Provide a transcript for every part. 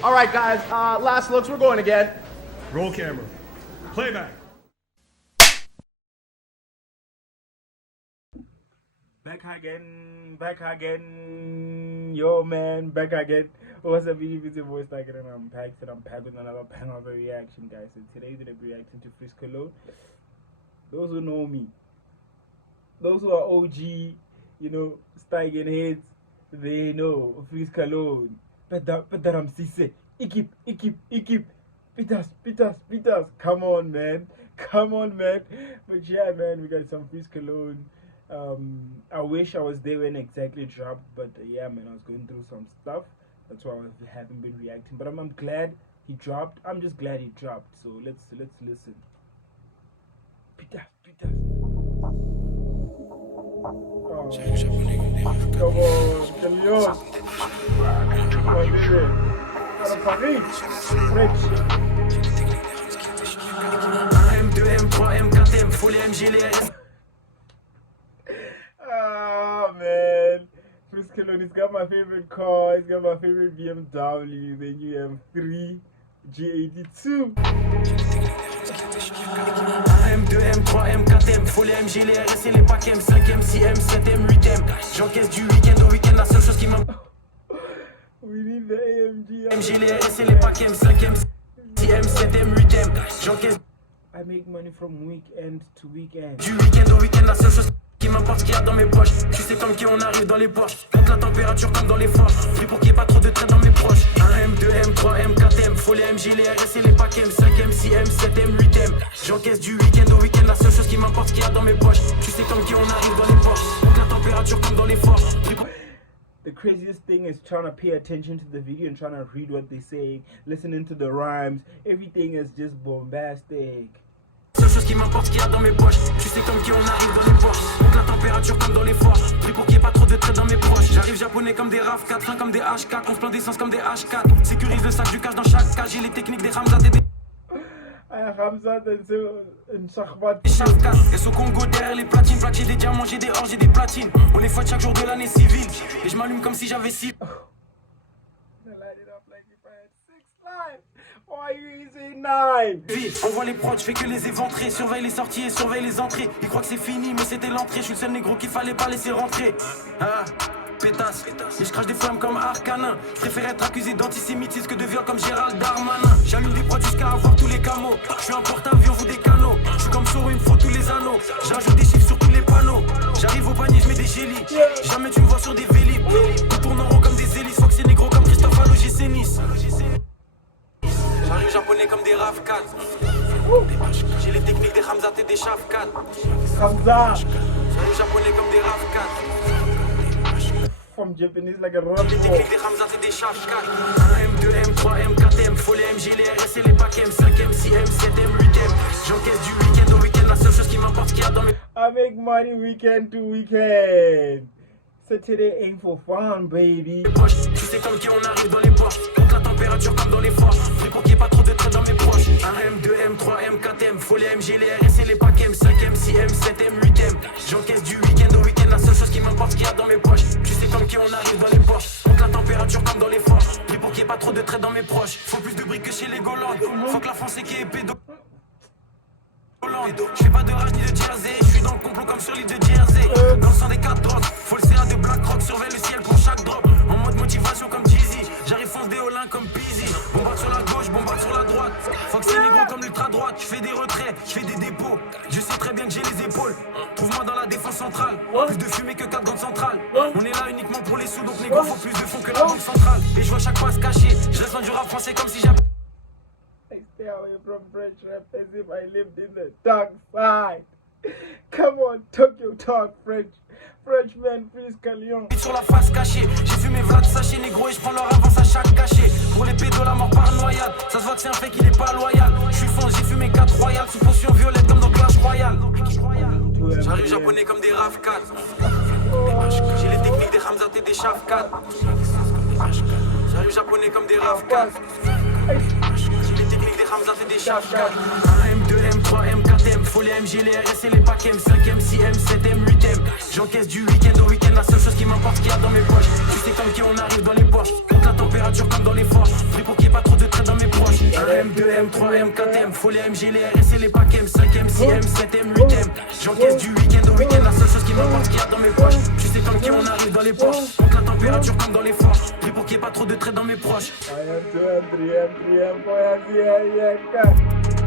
All right, guys. Last looks. We're going again. Roll camera. Playback. Back again. Yo, man, back again. What's up, it's your voice like it, and I'm packed with another bang of a reaction, guys. So today we're gonna be reacting to Freeze Cologne. Those who know me, those who are OG, Steigen heads, they know Freeze Cologne. Pedaram Sisse, Ikip, Pitas. Come on, man. But yeah, man, we got some Freeze Cologne. I wish I was there when it exactly dropped, but yeah, man, I was going through some stuff. That's why I haven't been reacting. But I'm glad he dropped. I'm just glad he dropped. So let's listen. Pitas. Oh. Come on, Calion. Paris. French. M2, M3, M4, M full MG, les RS. Ah, man. Freeze Cologne, he's got my favorite car. He's got my favorite BMW, the new M3 G82. M2, M3, M4, M full MG, les RS et les packs M5, M6, M7, M8, j'encaisse du week-end au week-end, la seule chose qui m'a... We need the AMG. MG, les RS et les packs M5, M6, M7, M8, j'encaisse... I make money from weekend to weekend. Du week-end au week-end, la seule chose qui m'importe, ce qu'il y a dans mes poches. Tu sais comme qui on arrive dans les poches. Monte la température comme dans les forges. Pris pour qu'il n'y ait pas trop de traits dans mes proches. Un M2, M3, M4, M faut les MG, les RS et les packs M5, M6, M7, M8, j'encaisse du week-end au week-end, la seule chose qui m'importe, ce qu'il y a dans mes poches. Tu sais comme qui on arrive dans les poches. Monte la température comme dans les forges. The craziest thing is trying to pay attention to the video and trying to read what they're saying, listening to the rhymes. Everything is just bombastic. Seule chose qui m'importe, ce qu'il y a dans mes poches. Tu sais comme qui on arrive dans les poches. Monte la température comme dans les forges. Pris pour qu'il n'y ait pas trop de traits dans mes proches. J'arrive japonais comme des RAV4, fin comme des H4. On se plein d'essence comme des H4. Sécurise le sac du cash dans chaque cage. J'ai les techniques des Ramzat et des Ramzat et Shahbat. Et au Congo derrière les platines. J'ai des diamants, j'ai des or, j'ai des platines. On les fouette chaque jour de l'année civile. Et je m'allume comme si j'avais 6. Why you using 9? On voit les prods, je fais que les éventrer. Surveille les sorties et surveille les entrées. Ils croient que c'est fini, mais c'était l'entrée. Je suis le seul négro qu'il fallait pas laisser rentrer. Ah, pétasse. Et je crache des flammes comme Arcanin. Je préfère être accusé d'antisémitisme que de viol comme Gérald Darmanin. J'allume des prods jusqu'à avoir tous les camos. Je suis un porte-avions, vous des canaux. Je suis comme Soro, il me faut tous les anneaux. J'ajoute des chiffres sur tous les panneaux. J'arrive au panier, je mets des gélis. Jamais tu me vois sur des vélib. Tout tourne en rond comme des hélices. Faut que c'est négro comme Christophe à l'OGC Nice. J'arrive japonais comme des RAV4. J'ai les techniques des Ramzat et des Shafkat. J'arrive japonais comme des RAV4. From Japanese like a J'ai les techniques des Ramzat et des Shafkat. M2, M3, M4, M faut les MG, les RS et les packs M5, M6, M7, M8, j'encaisse du week-end au week-end, la seule chose qui m'importe, ce qu'il y a dans mes... I make money weekend to weekend. Saturday ain't for fun, baby. Tu sais comme qui on arrive dans les poches. Monte la température comme dans les forges. Pris pour qu'il n'y ait pas trop de traits dans mes proches. Un M2, M3, M4, M faut les MG, les RS et les packs M5, M6, M7, M8, j'encaisse du week-end au week-end, la seule chose qui m'importe, ce qu'il y a dans mes poches. Tu sais comme qui on arrive dans les poches. Monte la température comme dans les forges. Pris pour qu'il n'y ait pas trop de traits dans mes proches. Faut plus de briques que chez les Golandes. Faut que la France est qui est pédo. Je fais pas de rage ni de jersey. Je suis dans le complot comme sur l'île de Jersey. Dans le sang des 4 drogues. Faut le CA de Black Rock. Surveille le ciel pour chaque drop. En mode motivation comme Jeezy. J'arrive fonce des Olins comme Peasy. Bombarde sur la gauche, bombarde sur la droite. Faut que c'est négro comme l'ultra droite. Je fais des retraits, je fais des dépôts. Je sais très bien que j'ai les épaules. Trouve-moi dans la défense centrale. Plus de fumée que 4 grandes centrales. On est là uniquement pour les sous. Donc négro faut plus de fonds que la banque centrale. Et je vois chaque fois se cacher. Je reste dans du rap français comme si j'avais... I stay away from French rap as if I lived in the dark side. Come on, Tokyo talk French. Frenchman, Freeze Cologne. Sur la face cachée, j'ai vu mes Vlad sachets négro et je prends leur avance à chaque cachet. Pour les pédos, la mort par noyade. Ça se voit que c'est un fait qu'il est pas loyal. Je suis fonce, j'ai fumé 4 royales sous potion violette comme dans Clash Royale. J'arrive japonais comme des RAV4. J'ai les techniques des Ramzat et des Shafkat. J'arrive japonais comme des RAV4. J'ai les techniques des Ramzat et des Shafkat. M2, M3, M4, M Faut les MG, les RS et les packs M, 5M, 6M, 7M, 8M. J'encaisse du week-end au week-end, la seule chose qui m'importe, ce qu'il y a dans mes poches. Tu sais comme qui on arrive dans les poches, compte la température comme dans les forges. Pris pour qu'il n'y ait pas trop de traits dans mes proches. 1M, 2M, 3M, 4M. Faut les MG, les RS et les packs M, 5M, 6M, 7M, 8M. J'encaisse du week-end au week-end, la seule chose qui m'importe, ce qu'il y a dans mes poches. Tu sais comme qui on arrive dans les poches, compte la température comme dans les forges. Pris pour qu'il n'y ait pas trop de traits dans mes proches. 1M, 2M, 3M, 3M, 4M, 5M, 6M,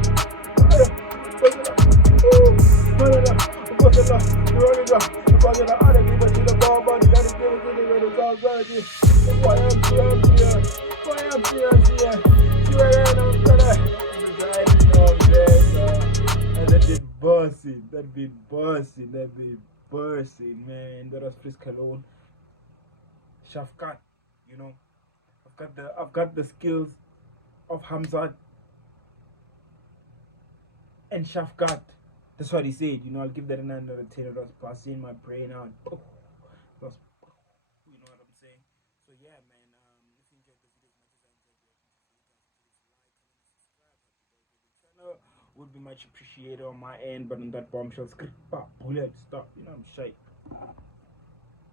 That been bossing, man. That was Frisk Cologne. Shafkat, you know. I've got the skills of Hamzat and Shafkat. That's what he said, you know. I'll give that another 10. It was passing my brain out. It was, you know what I'm saying? So yeah, man. If you enjoyed the video as much as I enjoyed it, would be much appreciated on my end. But on that bombshell script, bullet stuff, you know, I'm shy.